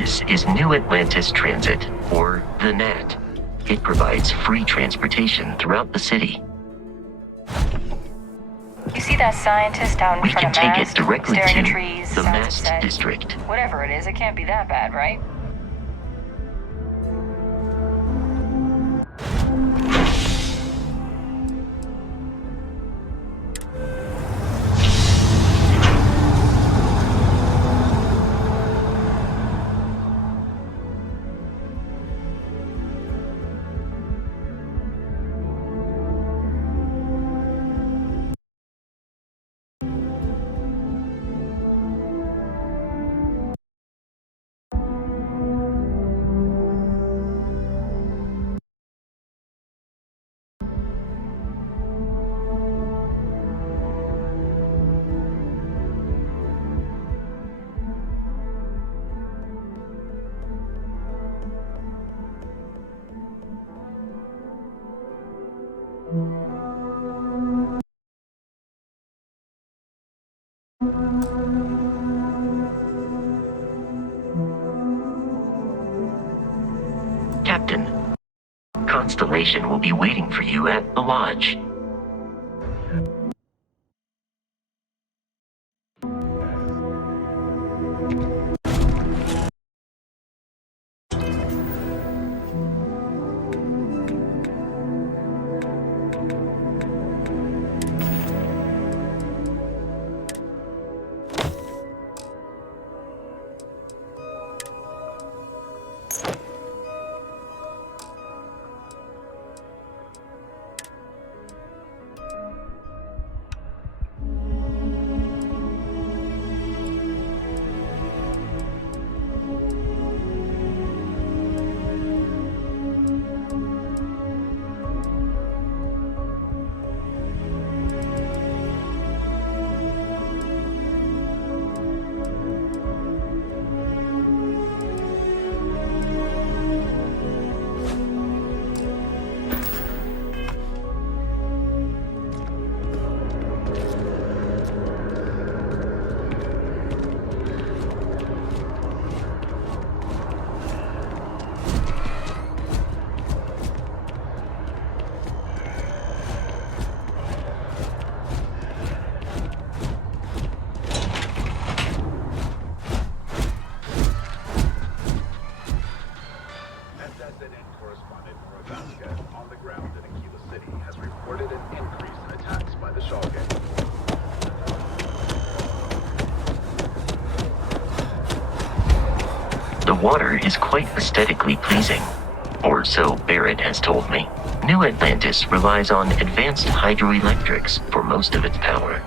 This is New Atlantis Transit, or the NAT. It provides free transportation throughout the city. You see that scientist out in We front can of take Mast, it directly staring to at trees, the sunset Mast set? District. Whatever it is, it can't be that bad, right? Captain, Constellation will be waiting for you at the lodge. Correspondent Vasquez on the ground in Aquila City has reported an increase in attacks by the Shaw gang. The water is quite aesthetically pleasing, or so Barrett has told me. New Atlantis relies on advanced hydroelectrics for most of its power.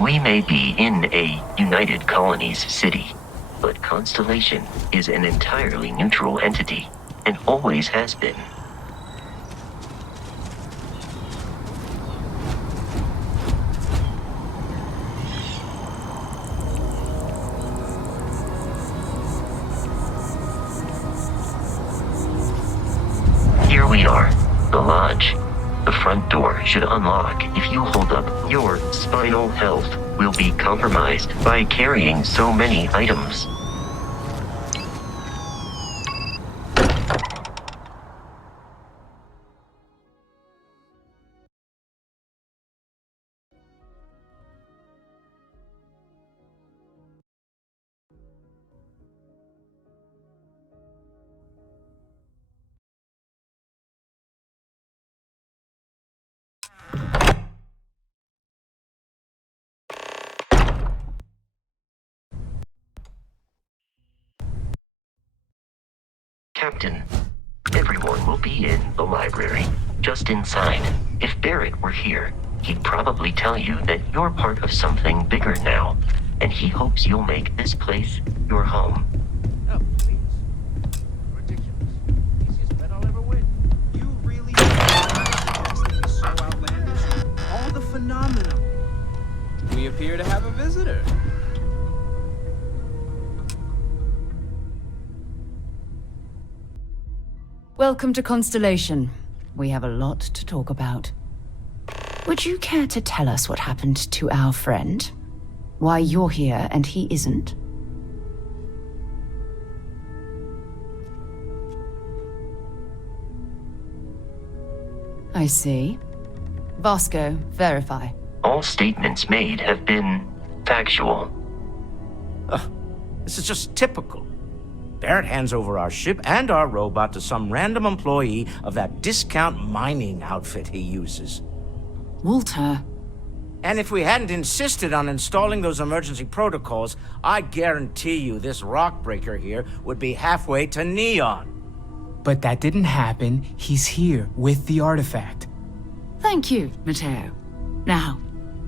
We may be in a United Colonies city, but Constellation is an entirely neutral entity, and always has been. Here we are, the lodge. The front door should unlock if you hold up. Your spinal health will be compromised by carrying so many items. Captain, everyone will be in the library, just inside. If Barrett were here, he'd probably tell you that you're part of something bigger now, and he hopes you'll make this place your home. Oh, please. Ridiculous. Easiest bet I'll ever win. You really is so outlandish. All the phenomena. We appear to have a visitor. Welcome to Constellation. We have a lot to talk about. Would you care to tell us what happened to our friend? Why you're here and he isn't? I see. Vasco, verify. All statements made have been factual. This is just typical. Barrett hands over our ship and our robot to some random employee of that discount mining outfit he uses. Walter. And if we hadn't insisted on installing those emergency protocols, I guarantee you this rock breaker here would be halfway to Neon. But that didn't happen. He's here with the artifact. Thank you, Matteo. Now,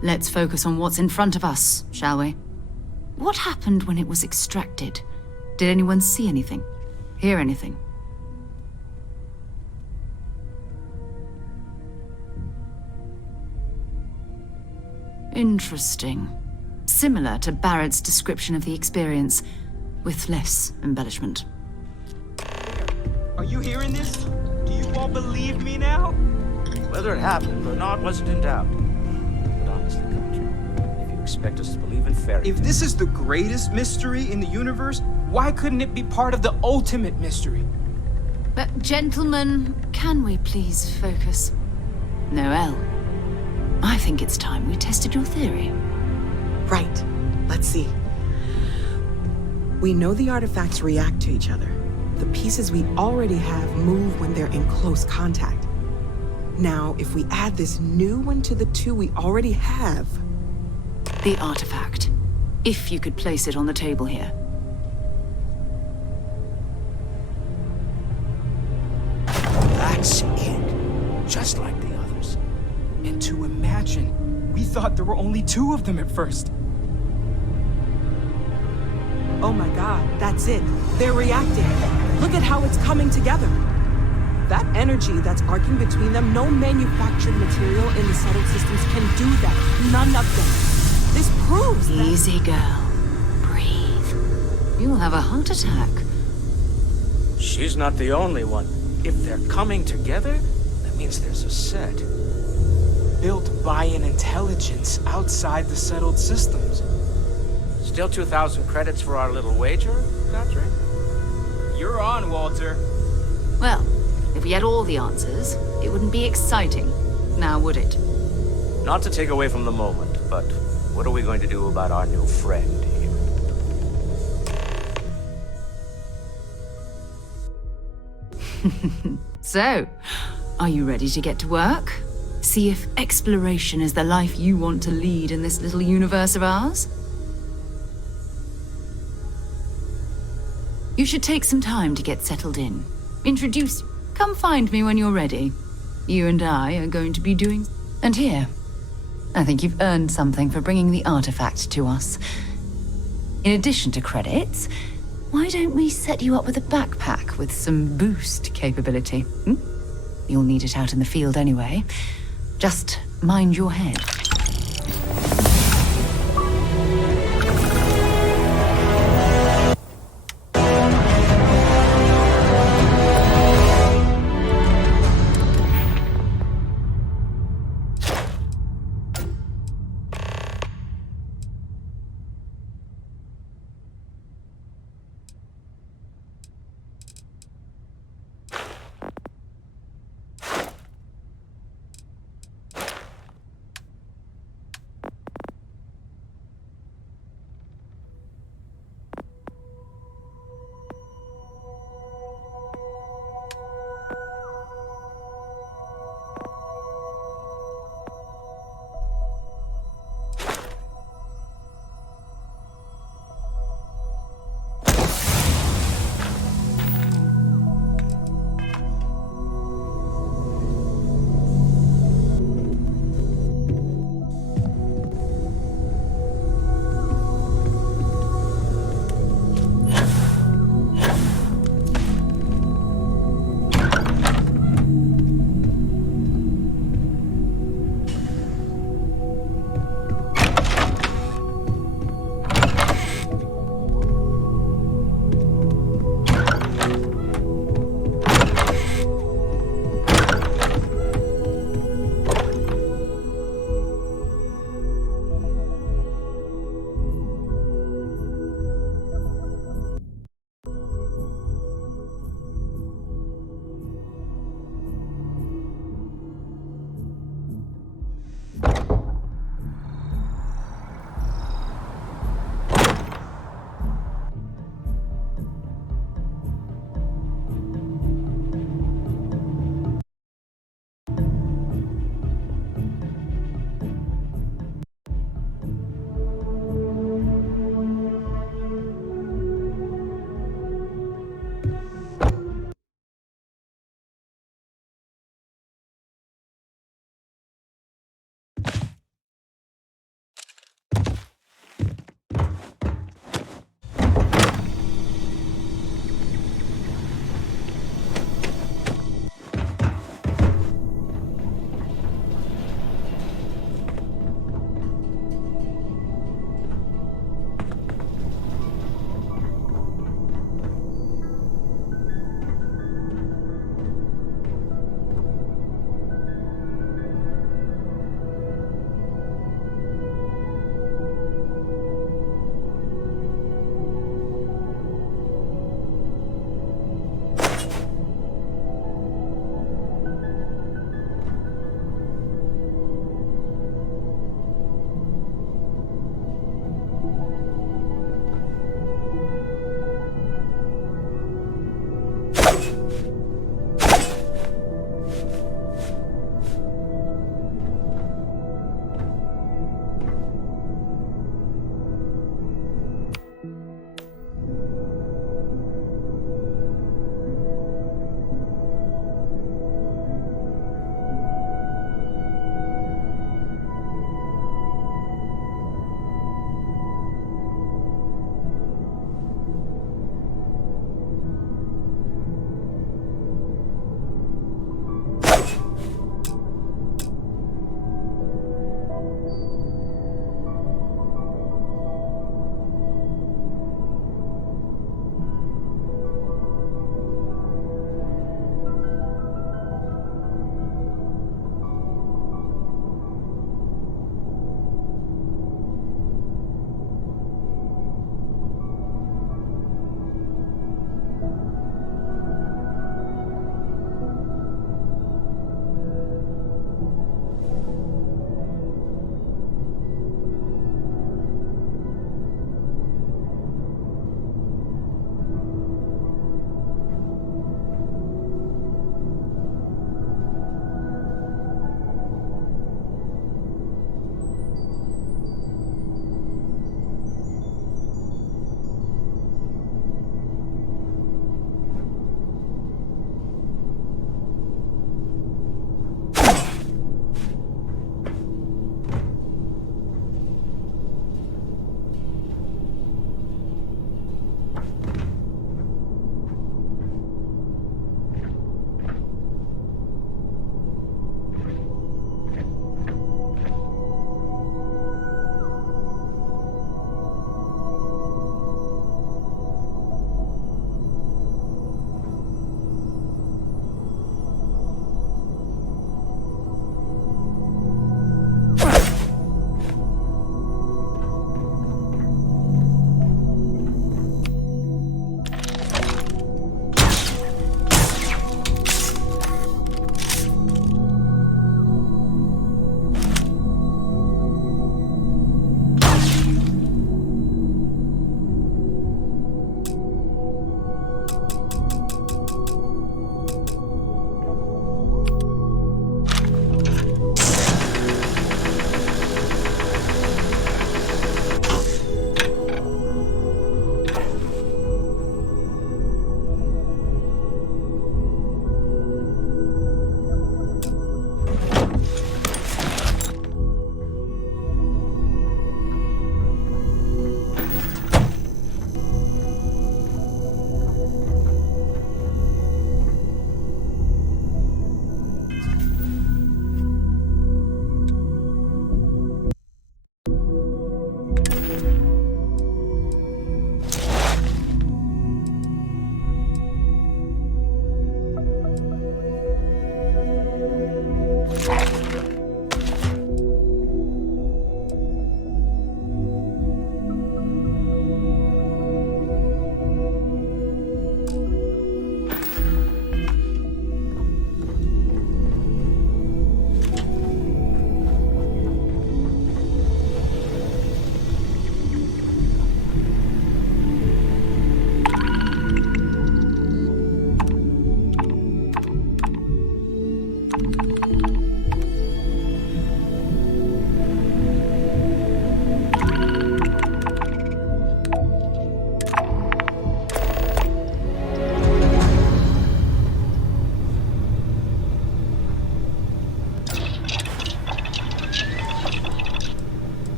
let's focus on what's in front of us, shall we? What happened when it was extracted? Did anyone see anything? Hear anything? Interesting. Similar to Barrett's description of the experience, with less embellishment. Are you hearing this? Do you all believe me now? Whether it happened or not wasn't in doubt. But honestly, Country, if you expect us to believe in fairy If this is the greatest mystery in the universe, why couldn't it be part of the ultimate mystery? But gentlemen, can we please focus? Noel, I think it's time we tested your theory. Right. Let's see. We know the artifacts react to each other. The pieces we already have move when they're in close contact. Now, if we add this new one to the two we already have... The artifact. If you could place it on the table here. That's it. Just like the others. And to imagine, we thought there were only 2 of them at first. Oh my god, that's it. They're reacting. Look at how it's coming together. That energy that's arcing between them, no manufactured material in the settled systems can do that. None of them. This proves that... Easy, girl. Breathe. You'll have a heart attack. She's not the only one. If they're coming together, that means there's a set. Built by an intelligence outside the settled systems. Still 2,000 credits for our little wager, Patrick? You're on, Walter. Well, if we had all the answers, it wouldn't be exciting. Now, would it? Not to take away from the moment, but what are we going to do about our new friend here? So, are you ready to get to work? See if exploration is the life you want to lead in this little universe of ours? You should take some time to get settled in. Introduce... Come find me when you're ready. You and I are going to be doing... And here, I think you've earned something for bringing the artifact to us. In addition to credits, why don't we set you up with a backpack with some boost capability? You'll need it out in the field anyway. Just mind your head.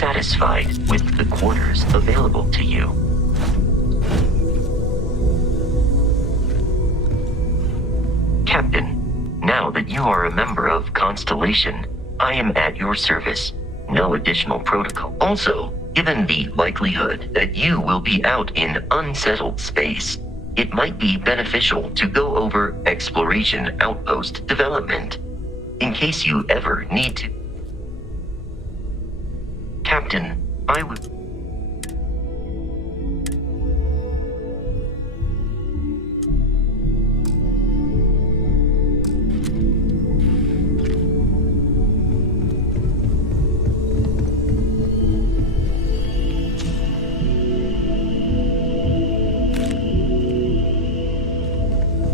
satisfied with the quarters available to you. Captain, now that you are a member of Constellation, I am at your service. No additional protocol. Also, given the likelihood that you will be out in unsettled space, it might be beneficial to go over exploration outpost development, in case you ever need to. Captain, I would...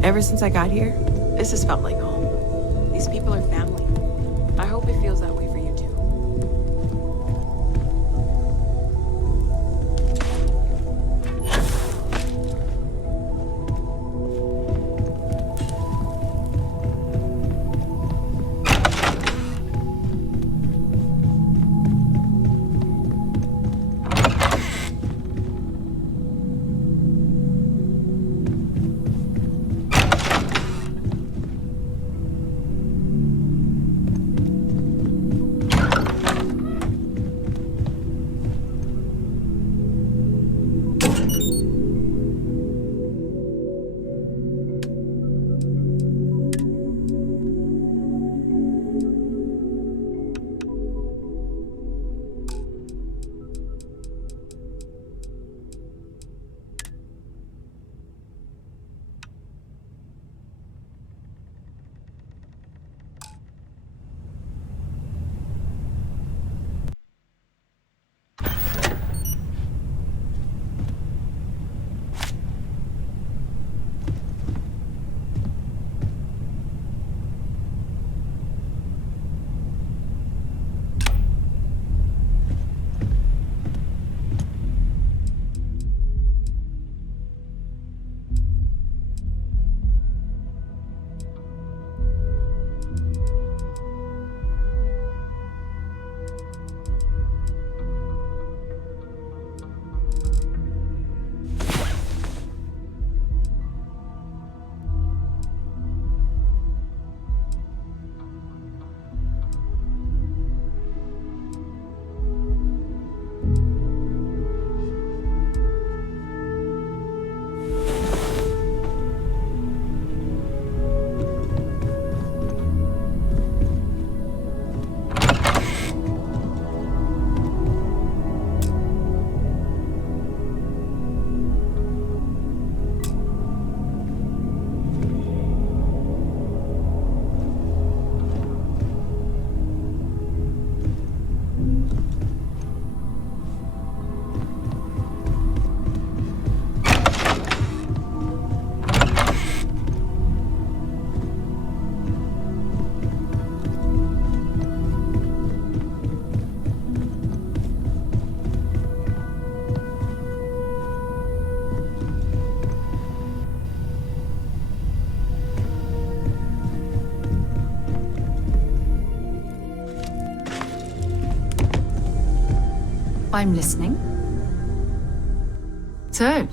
Ever since I got here, this has felt like home. These people are family. I hope it feels that way for you too. I'm listening. So,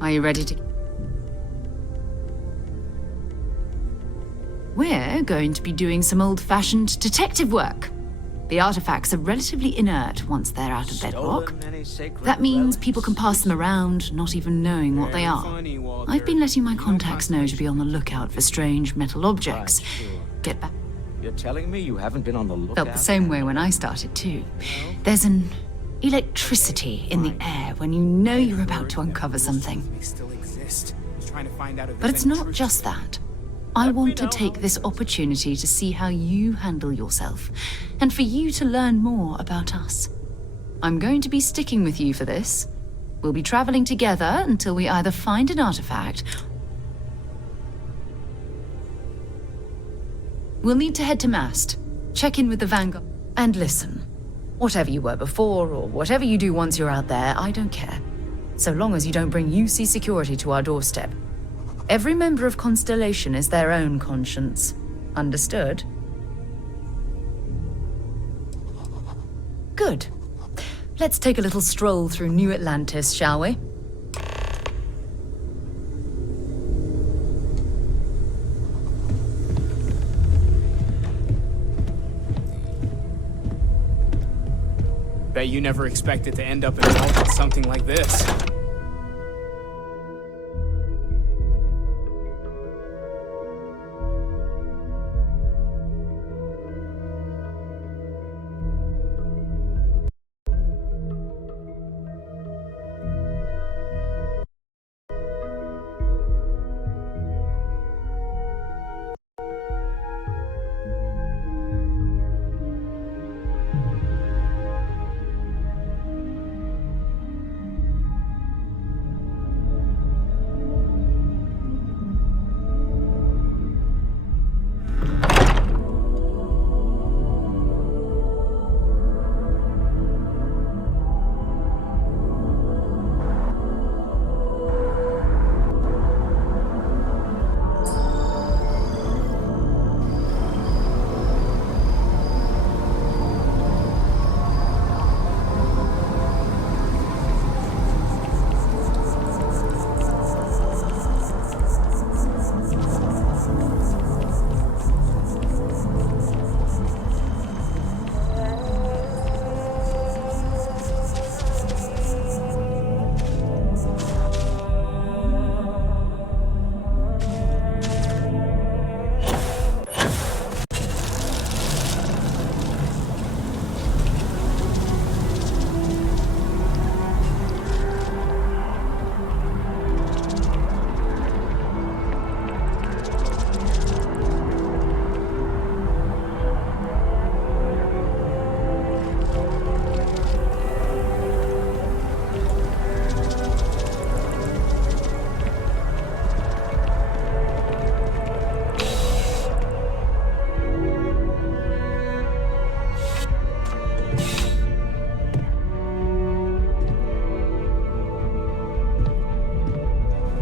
are you ready to... We're going to be doing some old-fashioned detective work. The artifacts are relatively inert once they're out of bedrock. That means people can pass them around, not even knowing what they are. I've been letting my contacts know to be on the lookout for strange metal objects. Get back. You're telling me you haven't been on the lookout? Felt the same way when I started too. There's an electricity in the air when you know you're about to uncover something. But it's not just that. I want to take this opportunity to see how you handle yourself, and for you to learn more about us. I'm going to be sticking with you for this. We'll be traveling together until we either find an artifact. We'll need to head to Mast, check in with the Vanguard, and listen. Whatever you were before, or whatever you do once you're out there, I don't care. So long as you don't bring UC security to our doorstep. Every member of Constellation is their own conscience. Understood? Good. Let's take a little stroll through New Atlantis, shall we? Bet you never expected to end up involved in something like this.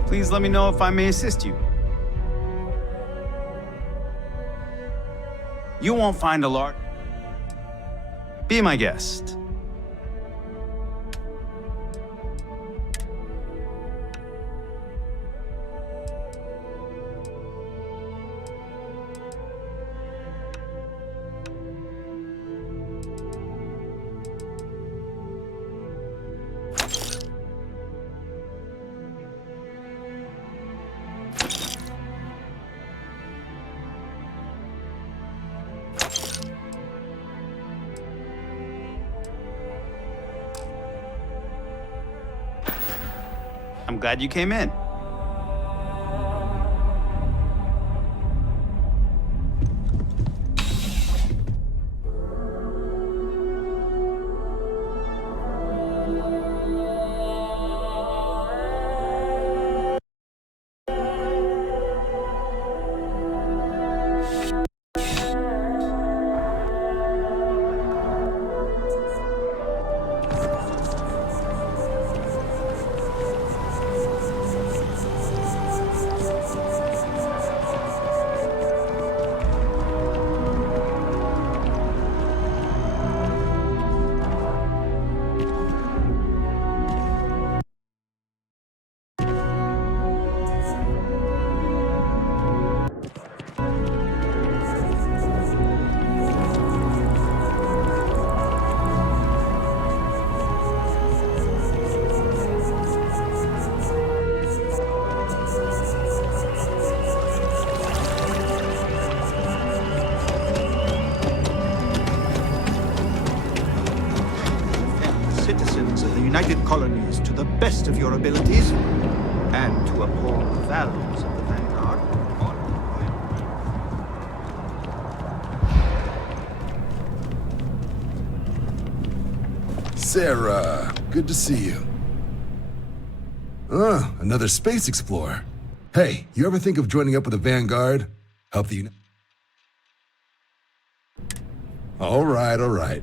Please let me know if I may assist you. You won't find a large... Be my guest. I'm glad you came in. Citizens of the United Colonies to the best of your abilities, and to uphold the values of the Vanguard. Sarah, good to see you. Another space explorer. Hey, you ever think of joining up with the Vanguard? Help the All right.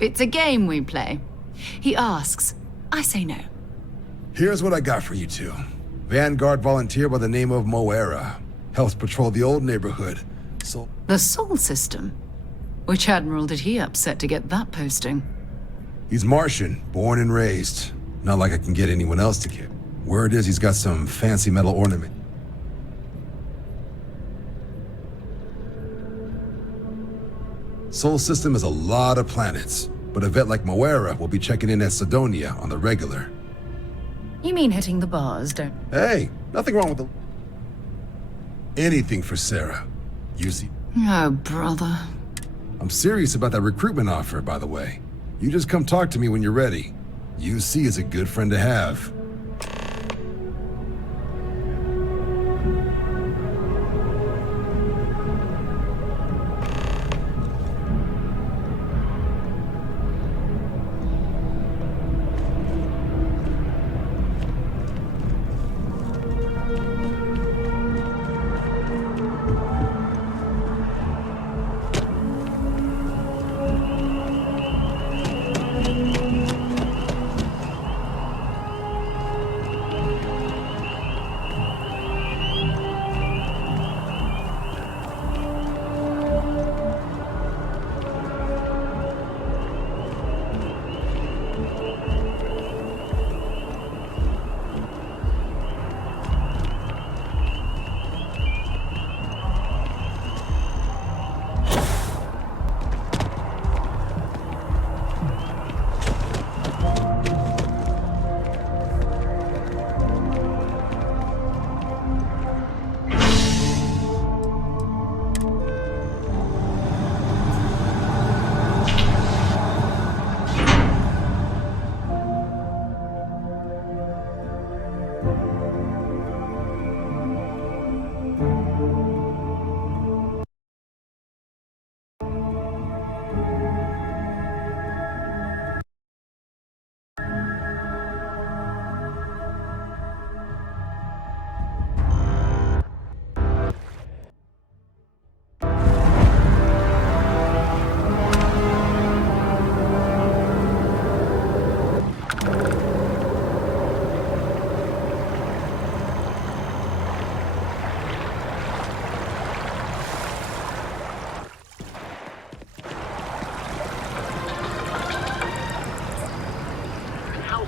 It's a game we play. He asks, I say no. Here's what I got for you two. Vanguard volunteer by the name of Moera. Helps patrol the old neighborhood. So... The Sol system? Which admiral did he upset to get that posting? He's Martian, born and raised. Not like I can get anyone else to get. Word is he's got some fancy metal ornament. Sol system has a lot of planets, but a vet like Moera will be checking in at Sidonia on the regular. You mean hitting the bars, don't you? Hey, nothing wrong with the... Anything for Sarah. You see... Oh, brother. I'm serious about that recruitment offer, by the way. You just come talk to me when you're ready. UC is a good friend to have.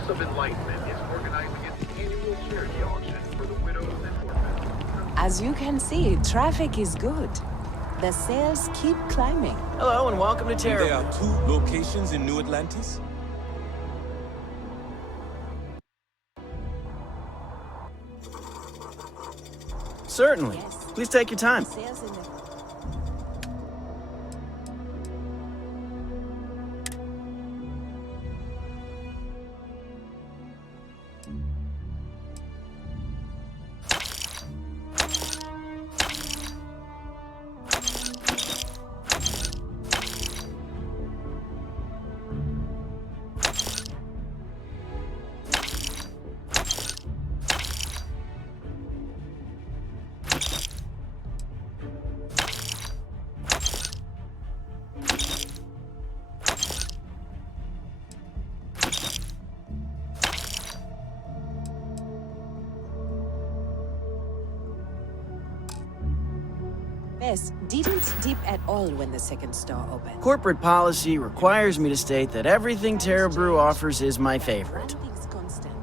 Of Enlightenment is organizing its annual charity auction for the widows and orphans. As you can see, traffic is good. The sales keep climbing. Hello and welcome to Terra. There are 2 locations in New Atlantis? Certainly. Yes. Please take your time. Sales in the Bess didn't dip at all when the second store opened. Corporate policy requires me to state that everything Terra Brew offers is my favorite. One thing's constant.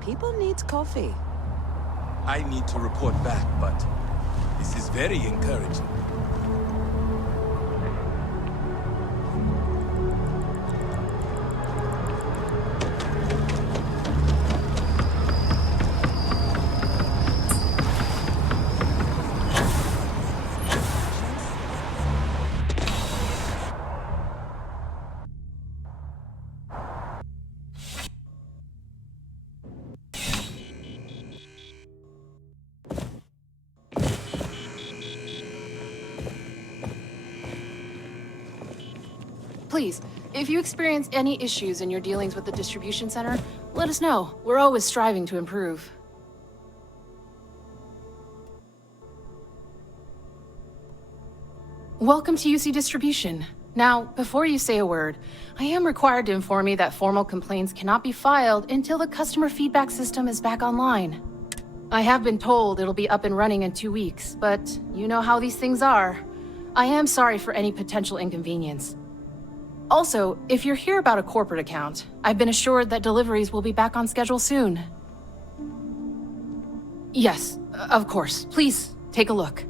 People need coffee. I need to report back, but this is very encouraging. Please, if you experience any issues in your dealings with the distribution center, let us know. We're always striving to improve. Welcome to UC Distribution. Now, before you say a word, I am required to inform you that formal complaints cannot be filed until the customer feedback system is back online. I have been told it'll be up and running in 2 weeks, but you know how these things are. I am sorry for any potential inconvenience. Also, if you're here about a corporate account, I've been assured that deliveries will be back on schedule soon. Yes, of course. Please, take a look.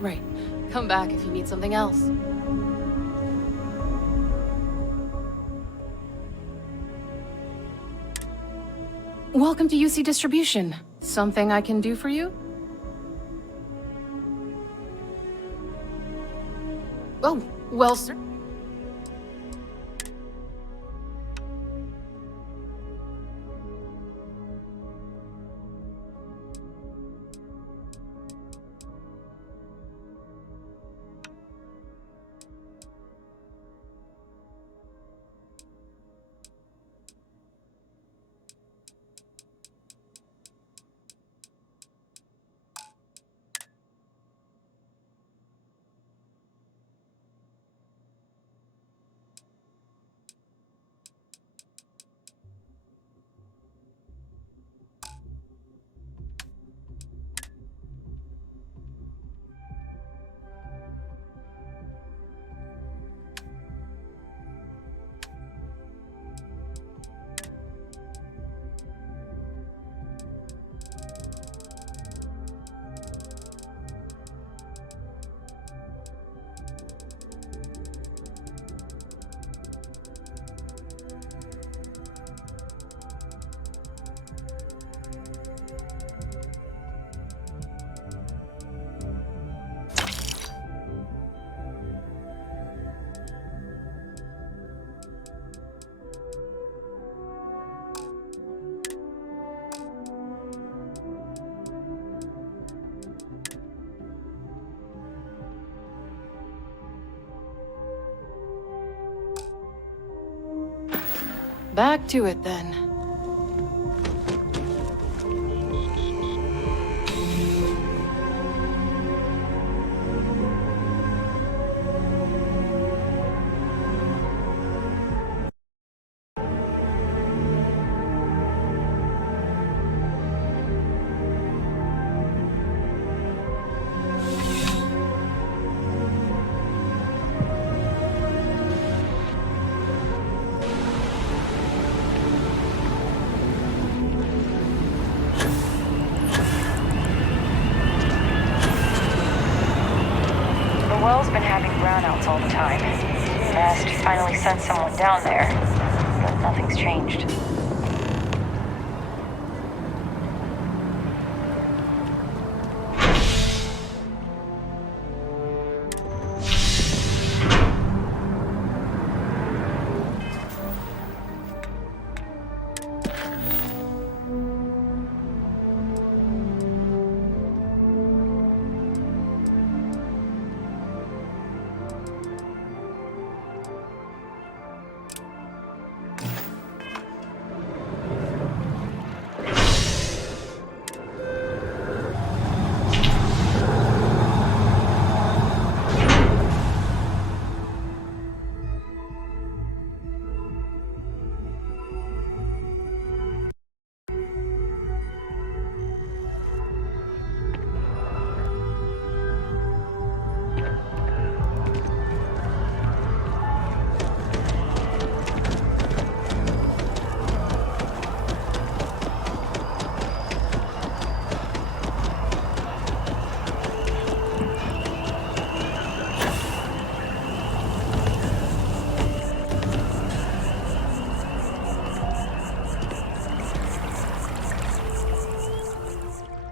Right. Come back if you need something else. Welcome to UC Distribution. Something I can do for you? Oh, well, sir. Back to it then. Starfield's been having brownouts all the time. Mast finally sent someone down there, but nothing's changed.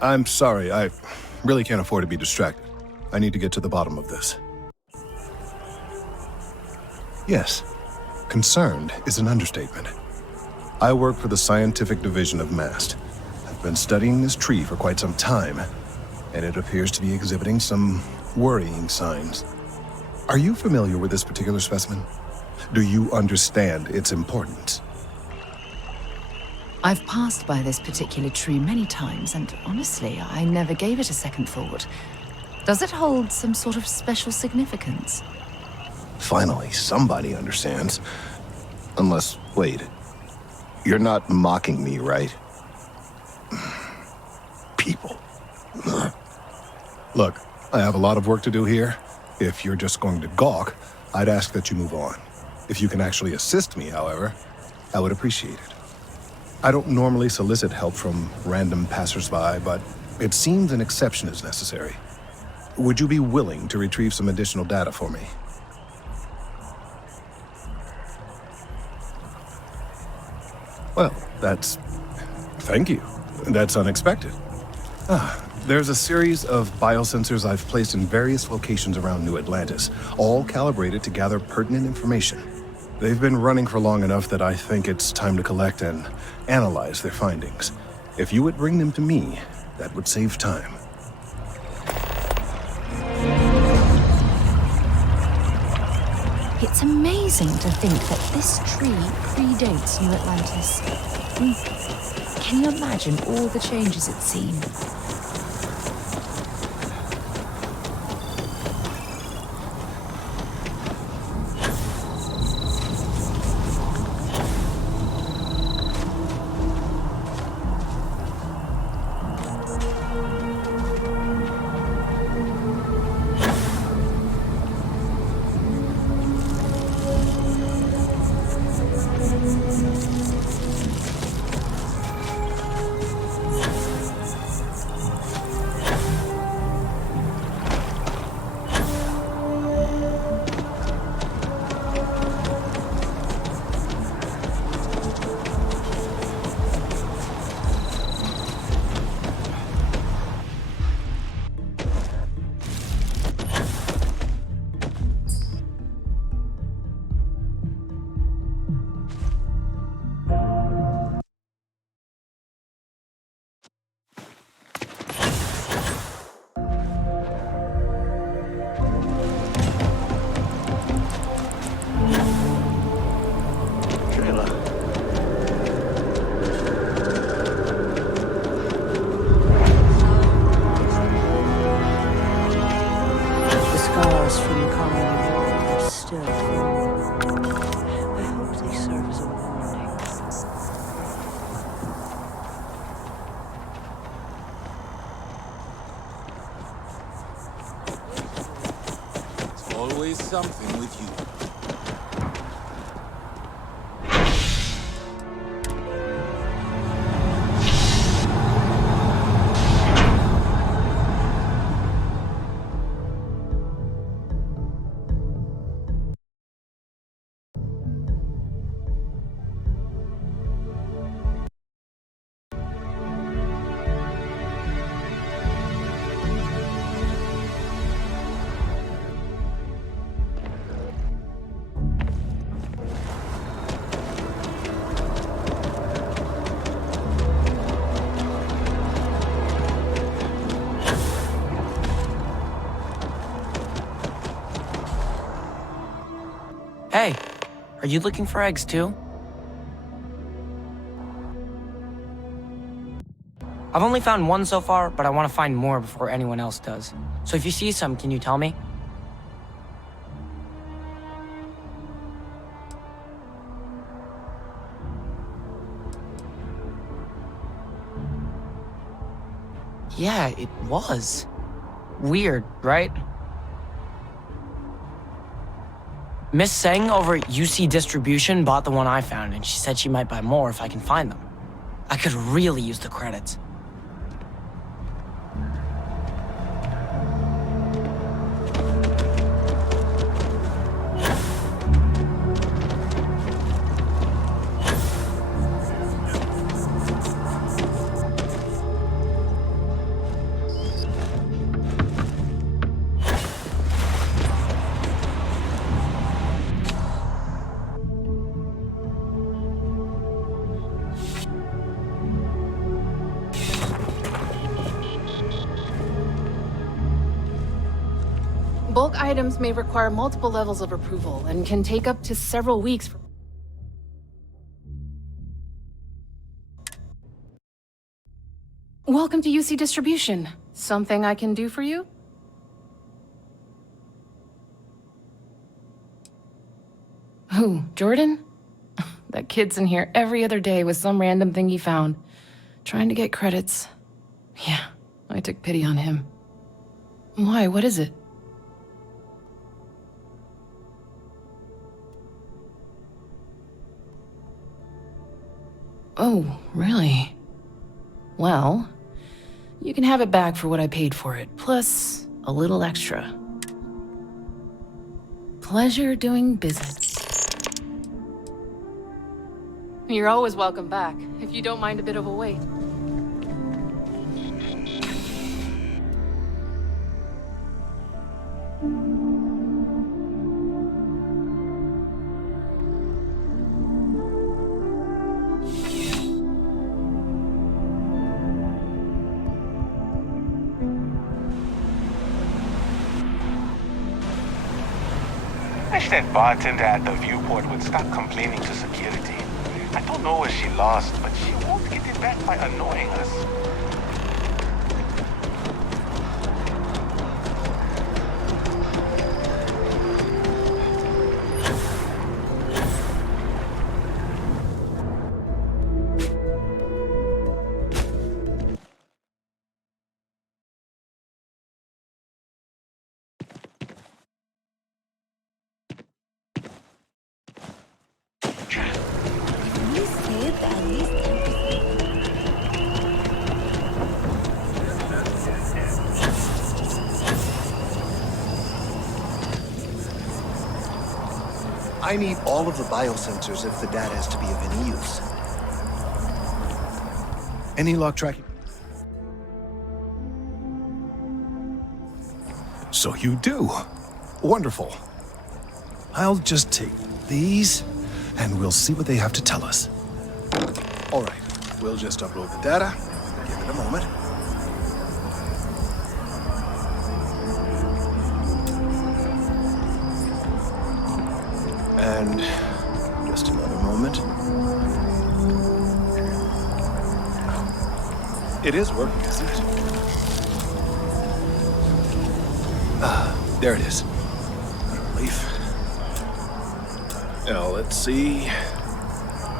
I'm sorry, I really can't afford to be distracted. I need to get to the bottom of this. Yes, concerned is an understatement. I work for the scientific division of MAST. I've been studying this tree for quite some time, and it appears to be exhibiting some worrying signs. Are you familiar with this particular specimen? Do you understand its importance? I've passed by this particular tree many times, and honestly, I never gave it a second thought. Does it hold some sort of special significance? Finally, somebody understands. Unless, wait, you're not mocking me, right? People. Look, I have a lot of work to do here. If you're just going to gawk, I'd ask that you move on. If you can actually assist me, however, I would appreciate it. I don't normally solicit help from random passersby, but it seems an exception is necessary. Would you be willing to retrieve some additional data for me? Well, thank you. That's unexpected. There's a series of biosensors I've placed in various locations around New Atlantis, all calibrated to gather pertinent information. They've been running for long enough that I think it's time to collect and analyze their findings. If you would bring them to me, that would save time. It's amazing to think that this tree predates New Atlantis. Can you imagine all the changes it's seen? Always something with you. Hey, are you looking for eggs too? I've only found one so far, but I want to find more before anyone else does. So if you see some, can you tell me? Yeah, it was. Weird, right? Miss Seng over at UC Distribution bought the one I found, and she said she might buy more if I can find them. I could really use the credits. Bulk items may require multiple levels of approval and can take up to several weeks. Welcome to UC Distribution. Something I can do for you? Who, Jordan? That kid's in here every other day with some random thing he found, trying to get credits. Yeah, I took pity on him. Why, what is it? Oh, really? Well, you can have it back for what I paid for it, plus a little extra. Pleasure doing business. You're always welcome back, if you don't mind a bit of a wait. I wish that bartender at the viewport would stop complaining to security. I don't know where she lost, but she won't get it back by annoying us. I need all of the biosensors if the data is to be of any use. Any lock tracking? So you do. Wonderful. I'll just take these, and we'll see what they have to tell us. All right, we'll just upload the data. Give it a moment. And just another moment. It is working, isn't it? Ah, there it is. Relief. Now, let's see.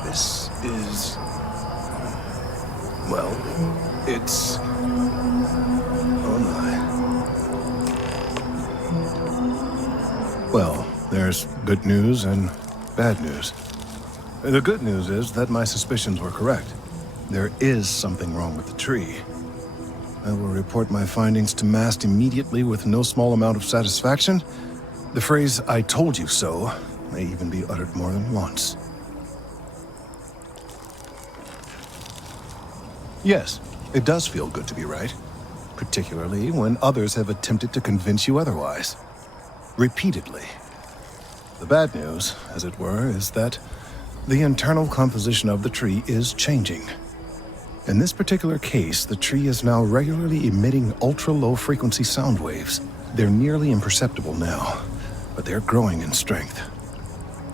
This is... well, it's... oh my. Well, there's good news and bad news. The good news is that my suspicions were correct. There is something wrong with the tree. I will report my findings to MAST immediately with no small amount of satisfaction. The phrase, "I told you so," may even be uttered more than once. Yes, it does feel good to be right, particularly when others have attempted to convince you otherwise. Repeatedly. The bad news, as it were, is that the internal composition of the tree is changing. In this particular case, the tree is now regularly emitting ultra-low frequency sound waves. They're nearly imperceptible now, but they're growing in strength.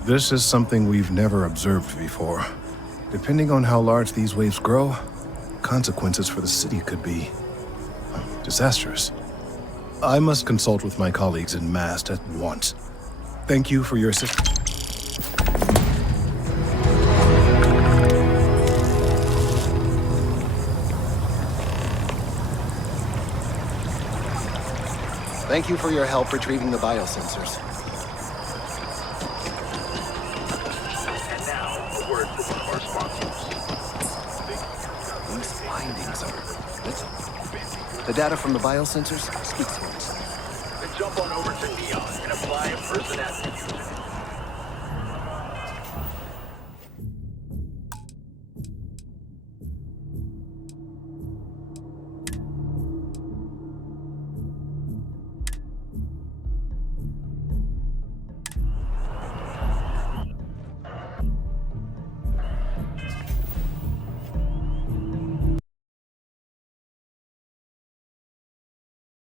This is something we've never observed before. Depending on how large these waves grow, consequences for the city could be disastrous. I must consult with my colleagues in Mast at once. Thank you for your assistance. Thank you for your help retrieving the biosensors. And now, a word from one of our sponsors. These findings are... The data from the biosensors speaks for itself. Then jump on over to Neon and apply a person as you use it.